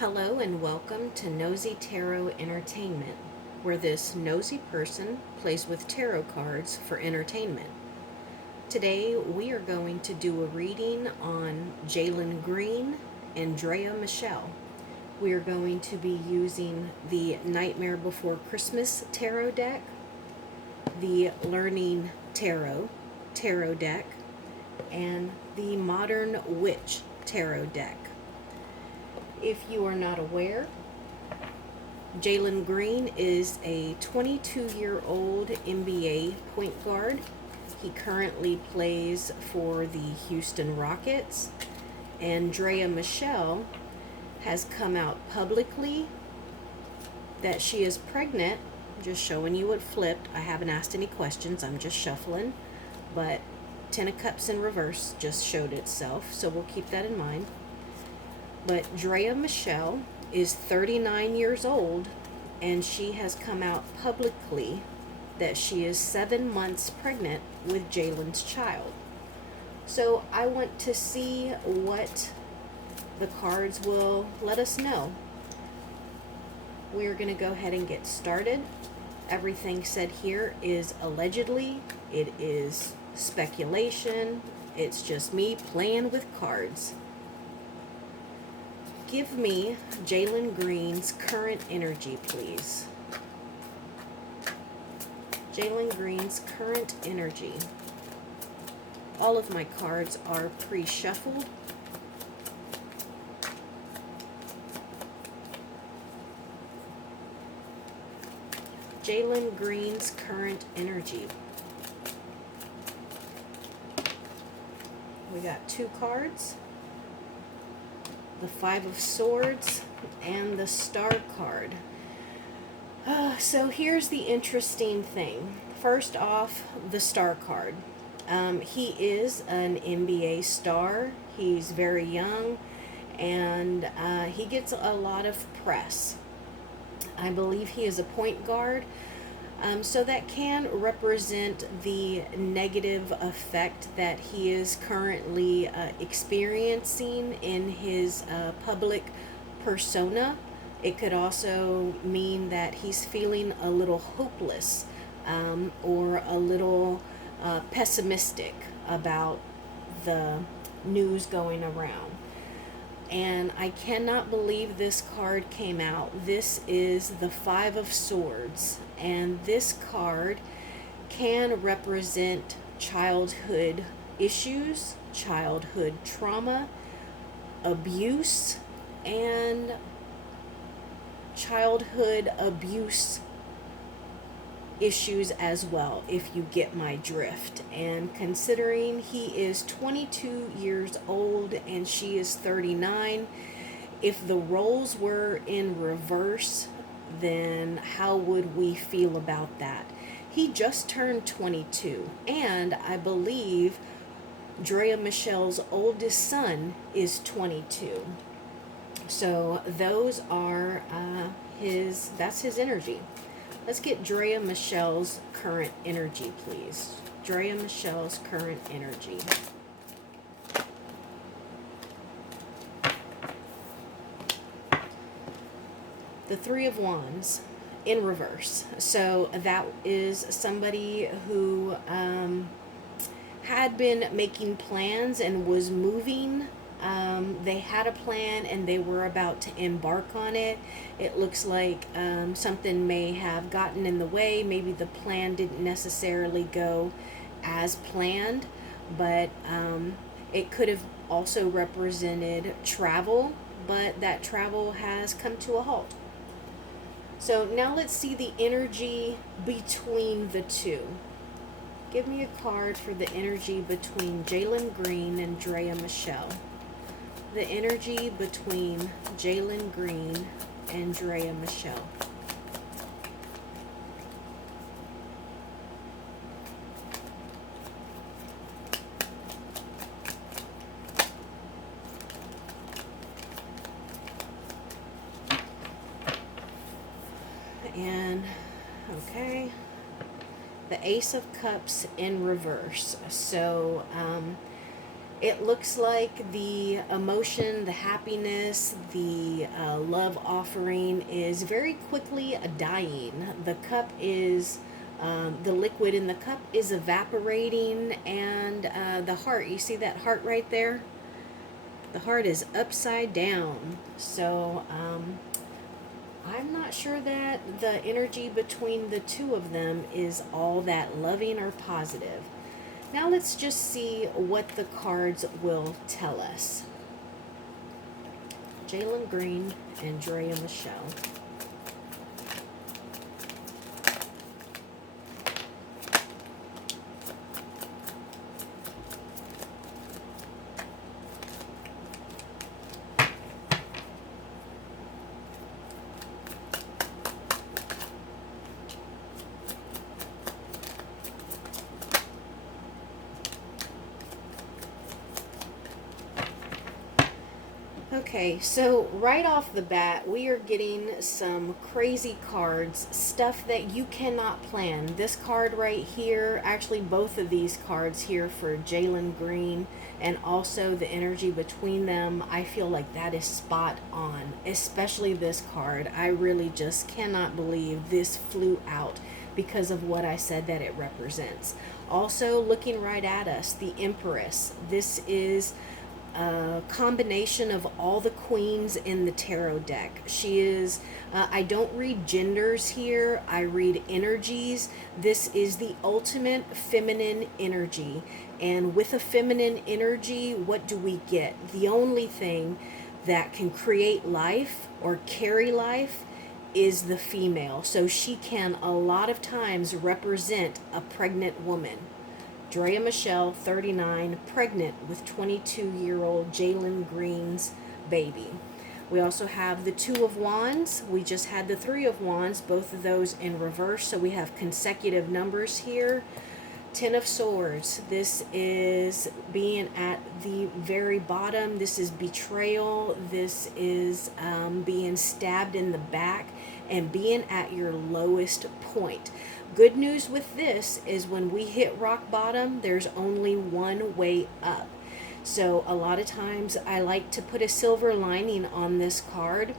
Hello and welcome to Nosy Tarot Entertainment, where this nosy person plays with tarot cards for entertainment. Today we are going to do a reading on Jalen Green and Draya Michele. We are going to be using the Nightmare Before Christmas tarot deck, the Learning tarot deck, and the Modern Witch tarot deck. If you are not aware, Jalen Green is a 22-year-old NBA point guard. He currently plays for the Houston Rockets. And Draya Michele has come out publicly that she is pregnant. Just showing you what flipped. I haven't asked any questions. I'm just shuffling. But Ten of Cups in reverse just showed itself. So we'll keep that in mind. But Draya Michele is 39 years old, and she has come out publicly that she is 7 months pregnant with Jalen's child. So I want to see what the cards will let us know. We're going to go ahead and get started. Everything said here is allegedly. It is speculation. It's just me playing with cards. Give me Jalen Green's current energy, please. Jalen Green's current energy. All of my cards are pre-shuffled. Jalen Green's current energy. We got two cards. The Five of Swords and the Star card. So here's the interesting thing. First off, the Star card. He is an NBA star. He's very young, and he gets a lot of press. I believe he is a point guard. So that can represent the negative effect that he is currently experiencing in his public persona. It could also mean that he's feeling a little hopeless or a little pessimistic about the news going around. And I cannot believe this card came out. This is the Five of Swords, and this card can represent childhood issues, childhood trauma, abuse, and childhood abuse issues as well, if you get my drift. And considering he is 22 years old and she is 39, if the roles were in reverse, then how would we feel about that? He just turned 22, and I believe Draya Michele's oldest son is 22. So those are that's his energy. Let's get Draya Michele's current energy, please. Draya Michele's current energy. The Three of Wands in reverse. So that is somebody who had been making plans and was moving. They had a plan and they were about to embark on it. It looks like something may have gotten in the way. Maybe the plan didn't necessarily go as planned, but it could have also represented travel, but that travel has come to a halt. So now let's see the energy between the two. Give me a card for the energy between Jalen Green and Draya Michele. The energy between Jalen Green and Draya Michele. And, okay, the Ace of Cups in reverse. So, It looks like the emotion, the happiness, the love offering is very quickly dying. The cup is, the liquid in the cup is evaporating, and the heart, you see that heart right there? The heart is upside down. So, I'm not sure that the energy between the two of them is all that loving or positive. Now let's just see what the cards will tell us. Jalen Green and Draya Michele. Okay, so right off the bat, we are getting some crazy cards, stuff that you cannot plan. This card right here, actually both of these cards here for Jalen Green and also the energy between them, I feel like that is spot on, especially this card. I really just cannot believe this flew out because of what I said that it represents. Also, looking right at us, the Empress. This is a combination of all the queens in the tarot deck. She is, I don't read genders here, I read energies. This is the ultimate feminine energy. And with a feminine energy, what do we get? The only thing that can create life or carry life is the female. So she can a lot of times represent a pregnant woman. Draya Michele, 39, pregnant with 22-year-old Jalen Green's baby. We also have the Two of Wands. We just had the Three of Wands, both of those in reverse, so we have consecutive numbers here. Ten of Swords. This is being at the very bottom. This is betrayal. This is being stabbed in the back and being at your lowest point. Good news with this is when we hit rock bottom, there's only one way up. So a lot of times I like to put a silver lining on this card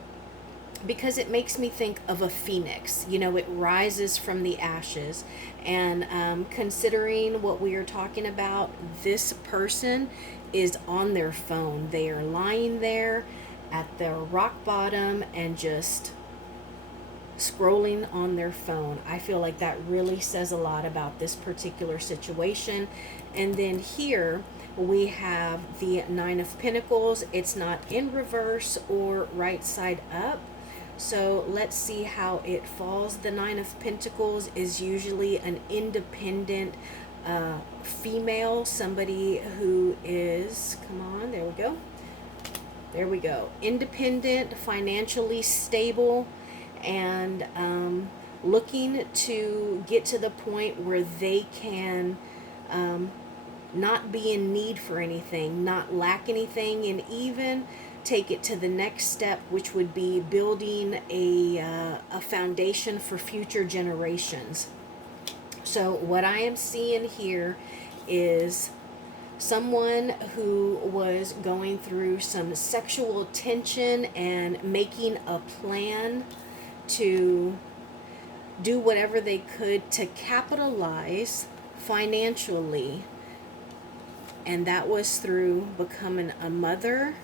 because it makes me think of a phoenix. You know, it rises from the ashes. And considering what we are talking about, this person is on their phone. They are lying there at the rock bottom and just scrolling on their phone. I feel like that really says a lot about this particular situation. And then here we have the Nine of Pentacles. It's not in reverse or right side up. So let's see how it falls. The Nine of Pentacles is usually an independent female, somebody who is, come on, there we go. There we go. Independent, financially stable, and looking to get to the point where they can not be in need for anything, not lack anything, and even take it to the next step, which would be building a foundation for future generations. So what I am seeing here is someone who was going through some sexual tension and making a plan to do whatever they could to capitalize financially, and that was through becoming a mother.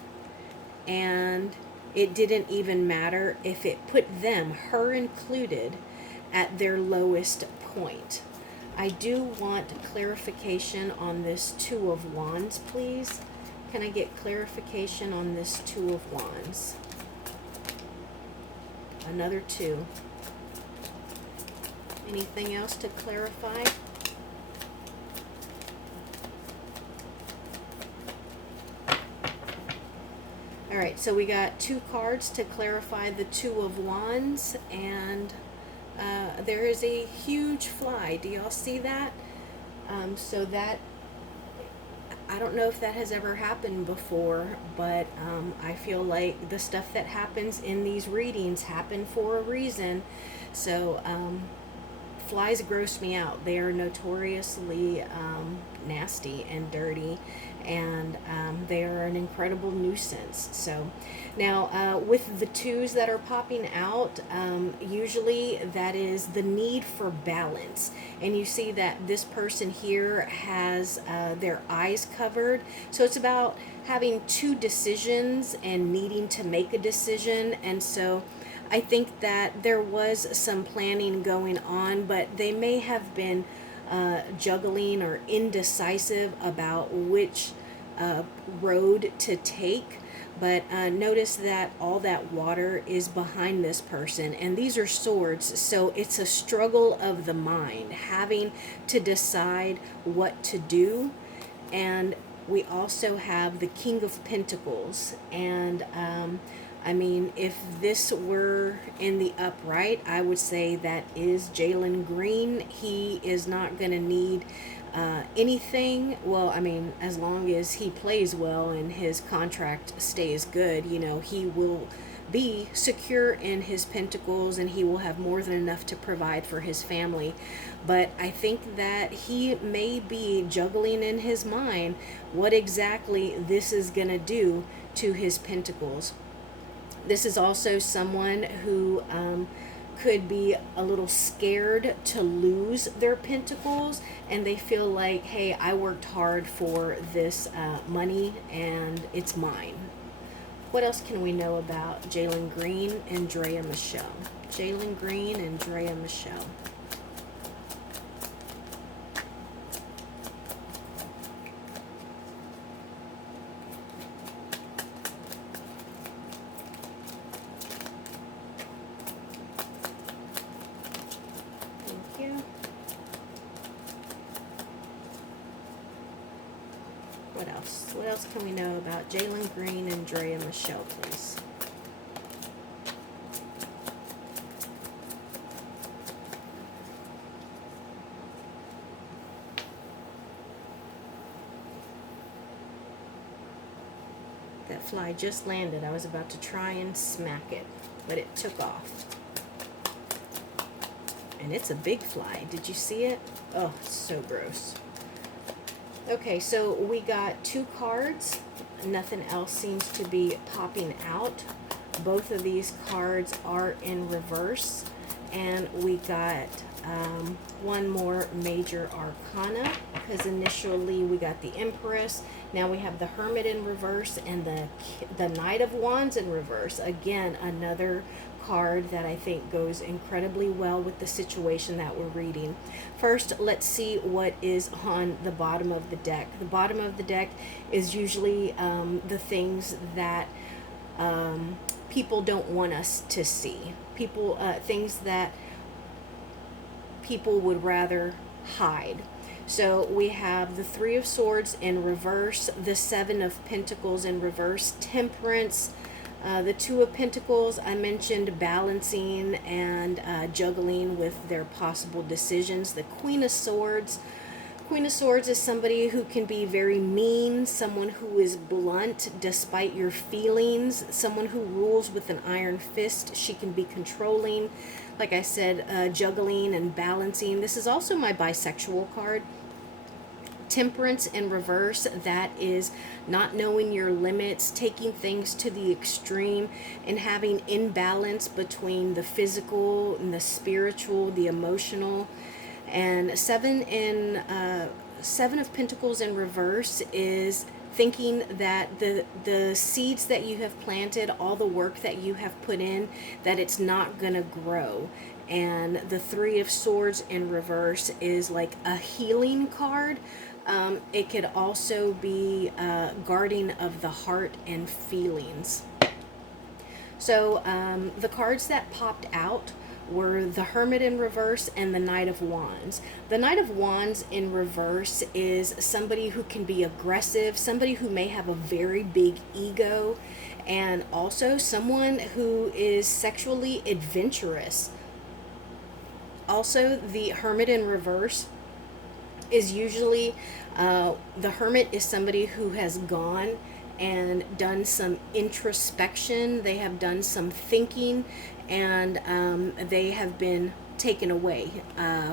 And it didn't even matter if it put them, her included, at their lowest point. I do want clarification on this Two of Wands, please. Can I get clarification on this Two of Wands? Another two. Anything else to clarify? All right, so we got two cards to clarify the Two of Wands, and there is a huge fly. Do y'all see that? So that, I don't know if that has ever happened before, but I feel like the stuff that happens in these readings happen for a reason. So flies gross me out. They are notoriously nasty and dirty. and they are an incredible nuisance. So now with the twos that are popping out, usually that is the need for balance. And you see that this person here has their eyes covered. So it's about having two decisions and needing to make a decision. And so I think that there was some planning going on, but they may have been juggling or indecisive about which road to take. But notice that all that water is behind this person, and these are swords, so it's a struggle of the mind, having to decide what to do. And we also have the King of Pentacles, and I mean, if this were in the upright, I would say that is Jalen Green. He is not going to need anything. Well, I mean, as long as he plays well and his contract stays good, you know, he will be secure in his pentacles and he will have more than enough to provide for his family. But I think that he may be juggling in his mind what exactly this is going to do to his pentacles. This is also someone who could be a little scared to lose their pentacles, and they feel like, hey, I worked hard for this money and it's mine. What else can we know about Jalen Green and Draya Michele? Jalen Green and Draya Michele. Thank you. What else? What else can we know about Jalen Green and Draya Michele, please? That fly just landed. I was about to try and smack it, but it took off. And it's a big fly. Did you see it? Oh, it's so gross. Okay, so we got two cards. Nothing else seems to be popping out. Both of these cards are in reverse. And we got one more major arcana, because initially we got the Empress. Now we have the Hermit in reverse and the Knight of Wands in reverse. Again, another card that I think goes incredibly well with the situation that we're reading. First, let's see what is on the bottom of the deck. The bottom of the deck is usually the things that people don't want us to see. Things that people would rather hide. So we have the Three of Swords in reverse, the Seven of Pentacles in reverse, Temperance, the Two of Pentacles. I mentioned balancing and juggling with their possible decisions. The Queen of Swords. Queen of Swords is somebody who can be very mean, someone who is blunt despite your feelings, someone who rules with an iron fist. She can be controlling, like I said, juggling and balancing. This is also my bisexual card. Temperance in reverse, that is not knowing your limits, taking things to the extreme, and having imbalance between the physical and the spiritual, the emotional. And Seven of Pentacles in reverse is thinking that the seeds that you have planted, all the work that you have put in, that it's not going to grow. And the Three of Swords in reverse is like a healing card. It could also be guarding of the heart and feelings. So the cards that popped out were the Hermit in reverse and the Knight of Wands. The Knight of Wands in reverse is somebody who can be aggressive, somebody who may have a very big ego, and also someone who is sexually adventurous. Also, the Hermit in reverse is usually, the Hermit is somebody who has gone and done some introspection. They have done some thinking, and they have been taken away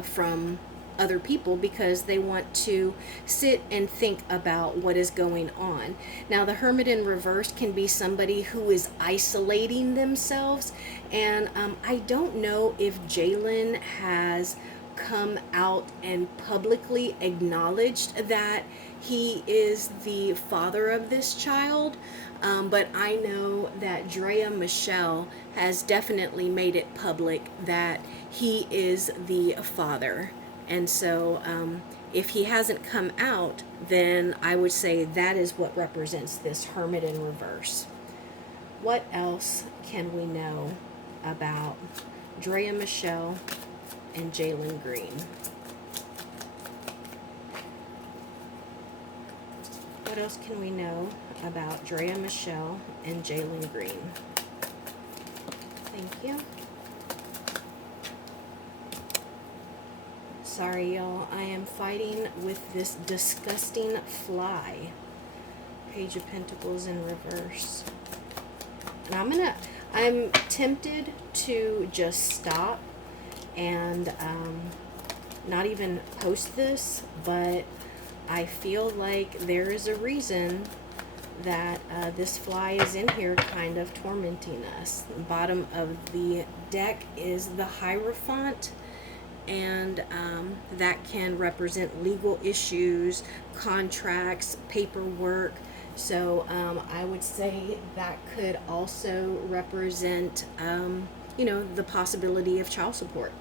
from other people because they want to sit and think about what is going on. Now, the Hermit in reverse can be somebody who is isolating themselves, and I don't know if Jalen has come out and publicly acknowledged that he is the father of this child. But I know that Draya Michele has definitely made it public that he is the father. And so if he hasn't come out, then I would say that is what represents this Hermit in reverse. What else can we know about Draya Michele and Jalen Green? What else can we know about Draya Michele and Jalen Green? Thank you. Sorry, y'all. I am fighting with this disgusting fly. Page of Pentacles in reverse. And I'm tempted to just stop and not even post this, but I feel like there is a reason that this fly is in here kind of tormenting us. The bottom of the deck is the Hierophant, and that can represent legal issues, contracts, paperwork. So I would say that could also represent, the possibility of child support.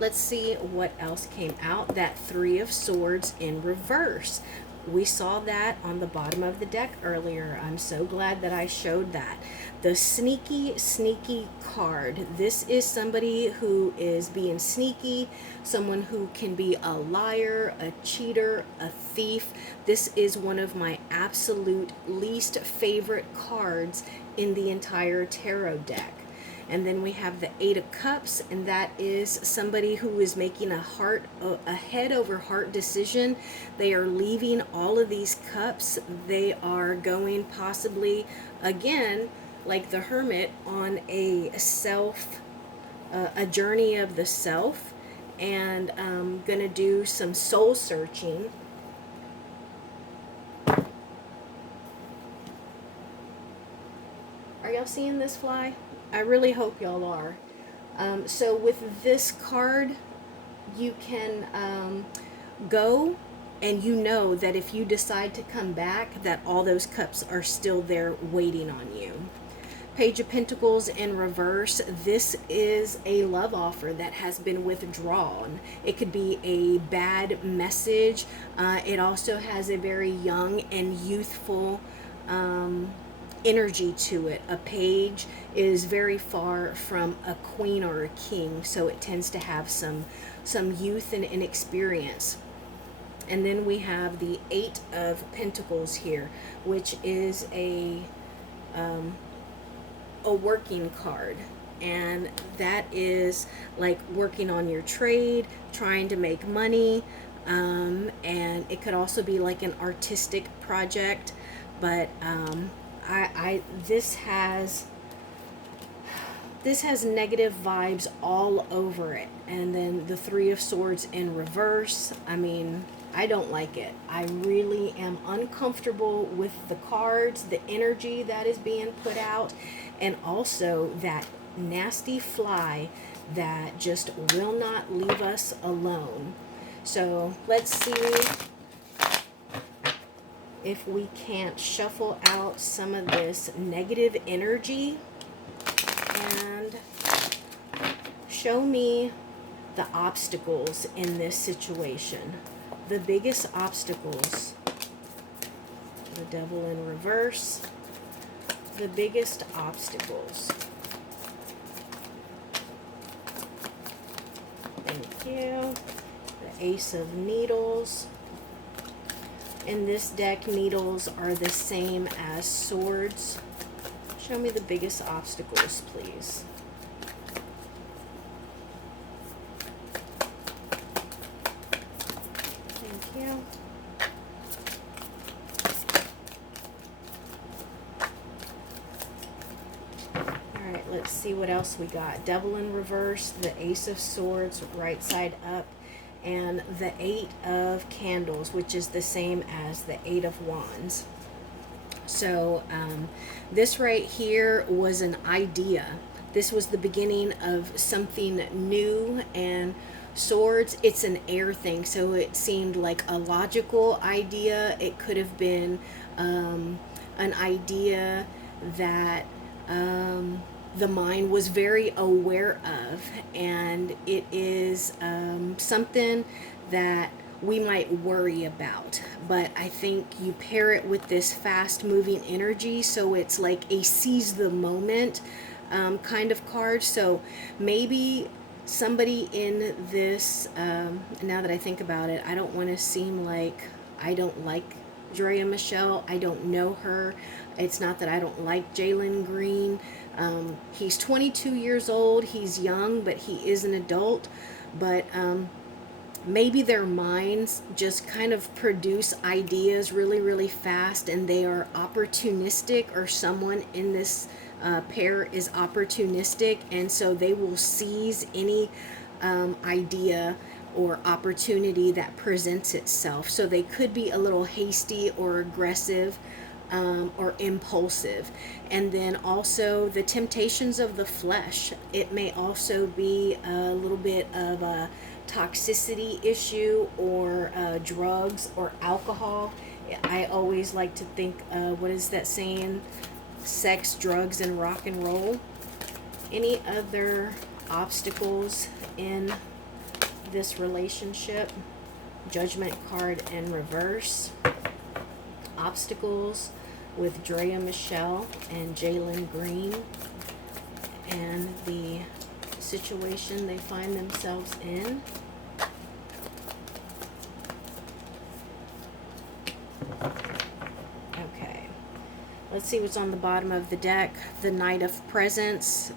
Let's see what else came out. That Three of Swords in reverse. We saw that on the bottom of the deck earlier. I'm so glad that I showed that. The sneaky, sneaky card. This is somebody who is being sneaky, someone who can be a liar, a cheater, a thief. This is one of my absolute least favorite cards in the entire tarot deck. And then we have the Eight of Cups, and that is somebody who is making a head over heart decision. They are leaving all of these cups. They are going possibly, again, like the Hermit, on a journey of the self, and gonna do some soul searching. Are y'all seeing this fly? I really hope y'all are. So with this card, you can go, and you know that if you decide to come back, that all those cups are still there waiting on you. Page of Pentacles in reverse. This is a love offer that has been withdrawn. It could be a bad message. It also has a very young and youthful energy to it. A page is very far from a queen or a king, so it tends to have some youth and inexperience. And then we have the Eight of Pentacles here, which is a working card, and that is like working on your trade, trying to make money, and it could also be like an artistic project, but this has negative vibes all over it. And then the Three of Swords in reverse. I mean, I don't like it. I really am uncomfortable with the cards, the energy that is being put out, and also that nasty fly that just will not leave us alone. So let's see if we can't shuffle out some of this negative energy and show me the obstacles in this situation. The biggest obstacles. The Devil in reverse. The biggest obstacles. Thank you. The Ace of Needles. In this deck, needles are the same as swords. Show me the biggest obstacles, please. Thank you. Alright, let's see what else we got. Devil in reverse, the Ace of Swords, right side up, and the Eight of Candles, which is the same as the Eight of Wands. So this right here was an idea. This was the beginning of something new, and swords, it's an air thing, so it seemed like a logical idea. It could have been an idea that the mind was very aware of, and it is something that we might worry about. But I think you pair it with this fast moving energy, so it's like a seize the moment kind of card. So maybe somebody in this, now that I think about it, I don't want to seem like I don't like Draya Michele. I don't know her. It's not that I don't like Jalen Green. He's 22 years old. He's young, but he is an adult. But maybe their minds just kind of produce ideas really, really fast, and they are opportunistic, or someone in this pair is opportunistic, and so they will seize any idea or opportunity that presents itself. So they could be a little hasty or aggressive, or impulsive. And then also the temptations of the flesh. It may also be a little bit of a toxicity issue, or drugs or alcohol. I always like to think, what is that saying? Sex, drugs, and rock and roll. Any other obstacles in this relationship? Judgment card in reverse. Obstacles with Draya Michele and Jalen Green, and the situation they find themselves in. Okay, let's see what's on the bottom of the deck. The Knight of Presents.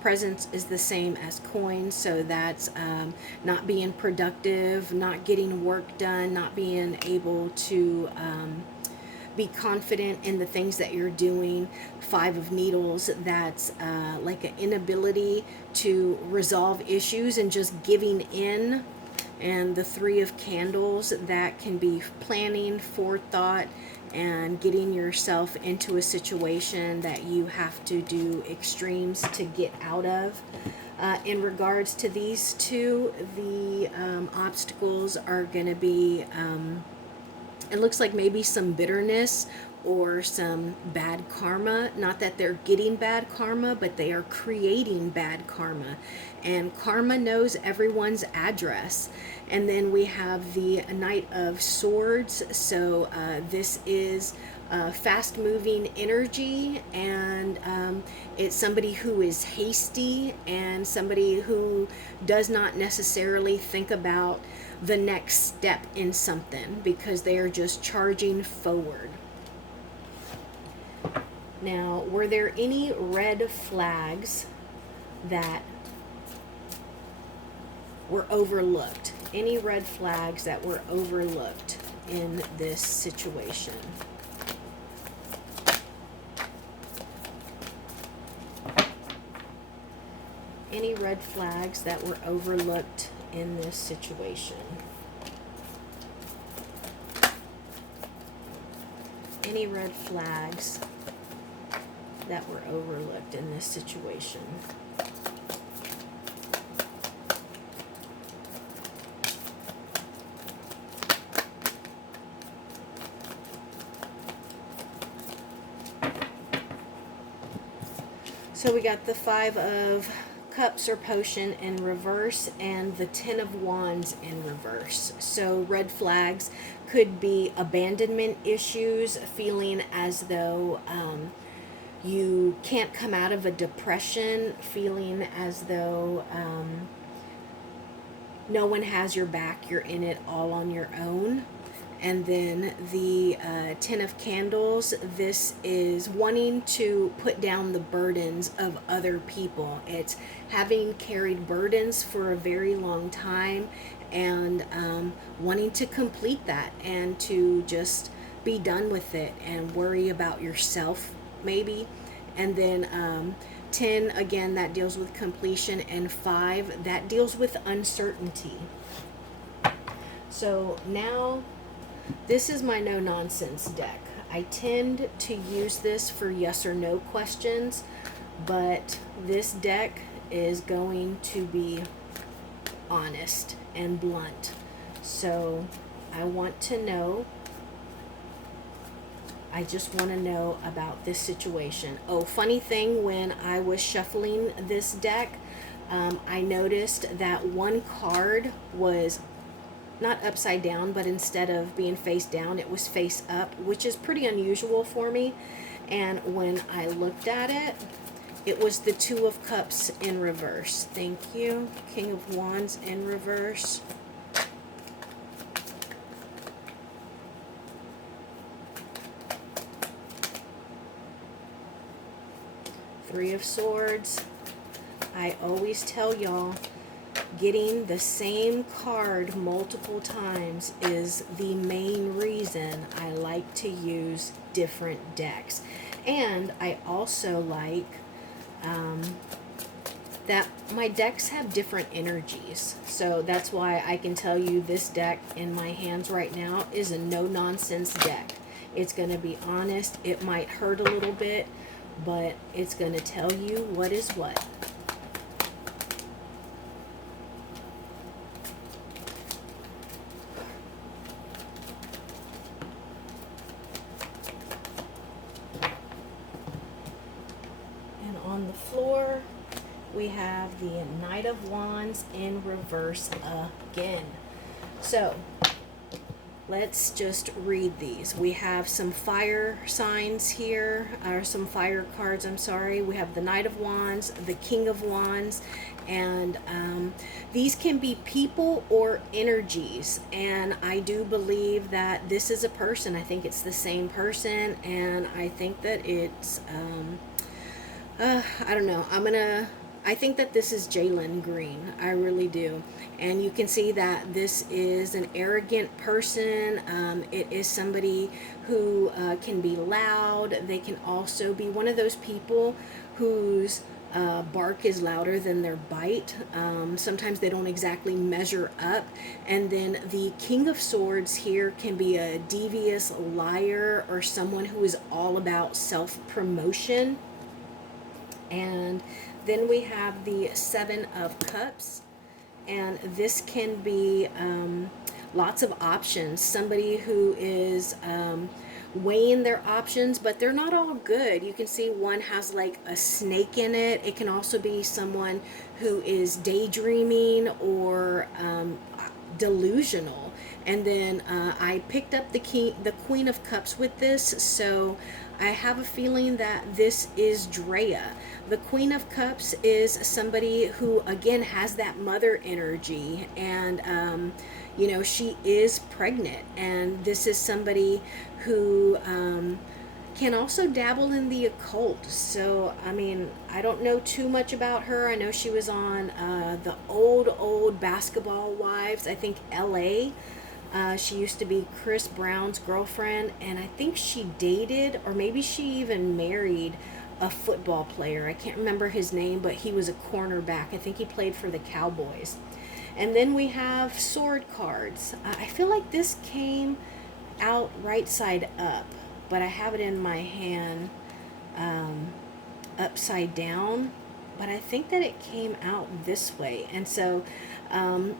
Presents is the same as coins, so that's not being productive, not getting work done, not being able to be confident in the things that you're doing. Five of Needles, that's like an inability to resolve issues and just giving in. And the Three of Candles, that can be planning, forethought, and getting yourself into a situation that you have to do extremes to get out of. In regards to these two, the obstacles are going to be, it looks like maybe some bitterness or some bad karma. Not that they're getting bad karma, but they are creating bad karma. And karma knows everyone's address. And then we have the Knight of Swords. So this is fast moving energy, and it's somebody who is hasty, and somebody who does not necessarily think about the next step in something, because they are just charging forward. Now, were there any red flags that were overlooked? Any red flags that were overlooked in this situation? Any red flags that were overlooked in this situation? Any red flags that were overlooked in this situation? So we got the Five of Cups or Potion in reverse, and the Ten of Wands in reverse. So red flags could be abandonment issues, feeling as though you can't come out of a depression, feeling as though no one has your back, you're in it all on your own. And then the Ten of Candles, this is wanting to put down the burdens of other people. It's having carried burdens for a very long time, and wanting to complete that and to just be done with it and worry about yourself maybe. And then 10, again, that deals with completion, and 5, that deals with uncertainty. So now this is my no nonsense deck. I tend to use this for yes or no questions, but this deck is going to be honest and blunt. So I want to know, I just want to know about this situation. Oh, funny thing, when I was shuffling this deck, I noticed that one card was not upside down, but instead of being face down, it was face up, which is pretty unusual for me. And when I looked at it, it was the Two of Cups in reverse. Thank you. King of Wands in reverse. Three of Swords. I always tell y'all, getting the same card multiple times is the main reason I like to use different decks. And I also like that my decks have different energies. So that's why I can tell you this deck in my hands right now is a no-nonsense deck. It's going to be honest. It might hurt a little bit, but it's going to tell you what is what. And on the floor, we have the Knight of Wands in reverse again. So let's just read these. We have some fire signs here, or some fire cards, I'm sorry. We have the Knight of Wands, the King of Wands, and these can be people or energies. And I do believe that this is a person. I think it's the same person, and I think that it's, I don't know. I think that this is Jalen Green. I really do. And you can see that this is an arrogant person. It is somebody who can be loud. They can also be one of those people whose bark is louder than their bite. Sometimes they don't exactly measure up. And then the King of Swords here can be a devious liar or someone who is all about self-promotion. And then we have the Seven of Cups, and this can be lots of options. Somebody who is weighing their options, but they're not all good. You can see one has like a snake in it. It can also be someone who is daydreaming or delusional. And then I picked up the Queen of Cups with this, so I have a feeling that this is Draya. The Queen of Cups is somebody who, again, has that mother energy, and you know, she is pregnant, and this is somebody who can also dabble in the occult. So, I mean, I don't know too much about her. I know she was on the old Basketball Wives, I think LA. She used to be Chris Brown's girlfriend, and I think she dated, or maybe she even married, a football player. I can't remember his name, but he was a cornerback. I think he played for the Cowboys. And then we have sword cards. I feel like this came out right side up, but I have it in my hand upside down. But I think that it came out this way. And so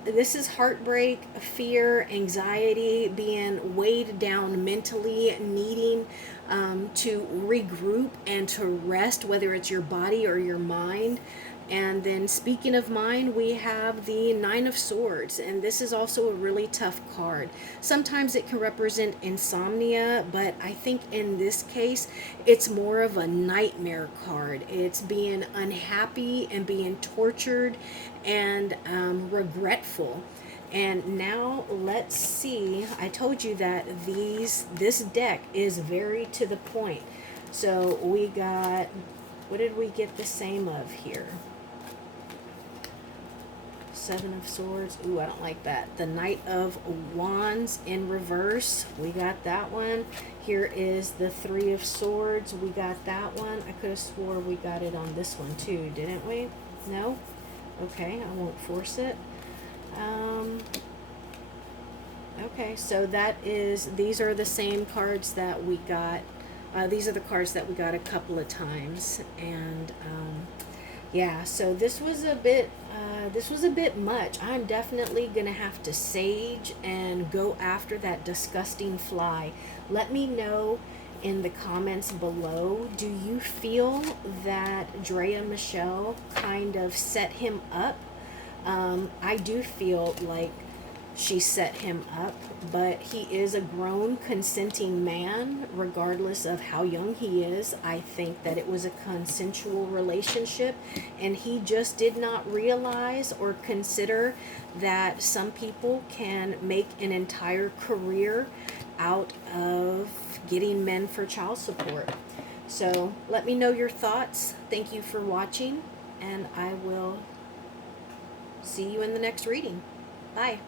this is heartbreak, fear, anxiety, being weighed down mentally, needing to regroup and to rest, whether it's your body or your mind. And then speaking of mind, we have the Nine of Swords, and this is also a really tough card. Sometimes it can represent insomnia, but I think in this case, it's more of a nightmare card. It's being unhappy and being tortured and regretful. And now let's see. I told you that this deck is very to the point. So we got, what did we get the same of here? Seven of Swords. Ooh, I don't like that. The Knight of Wands in reverse. We got that one. Here is the Three of Swords. We got that one. I could have swore we got it on this one too, didn't we? No? Okay, I won't force it. Okay, so these are the same cards that we got. These are the cards that we got a couple of times, and yeah, so this was a bit much. I'm definitely gonna have to sage and go after that disgusting fly. Let me know in the comments below. Do you feel that Draya Michele kind of set him up? I do feel like she set him up, but he is a grown, consenting man, regardless of how young he is. I think that it was a consensual relationship, and he just did not realize or consider that some people can make an entire career out of getting men for child support. So let me know your thoughts. Thank you for watching, and I will see you in the next reading. Bye.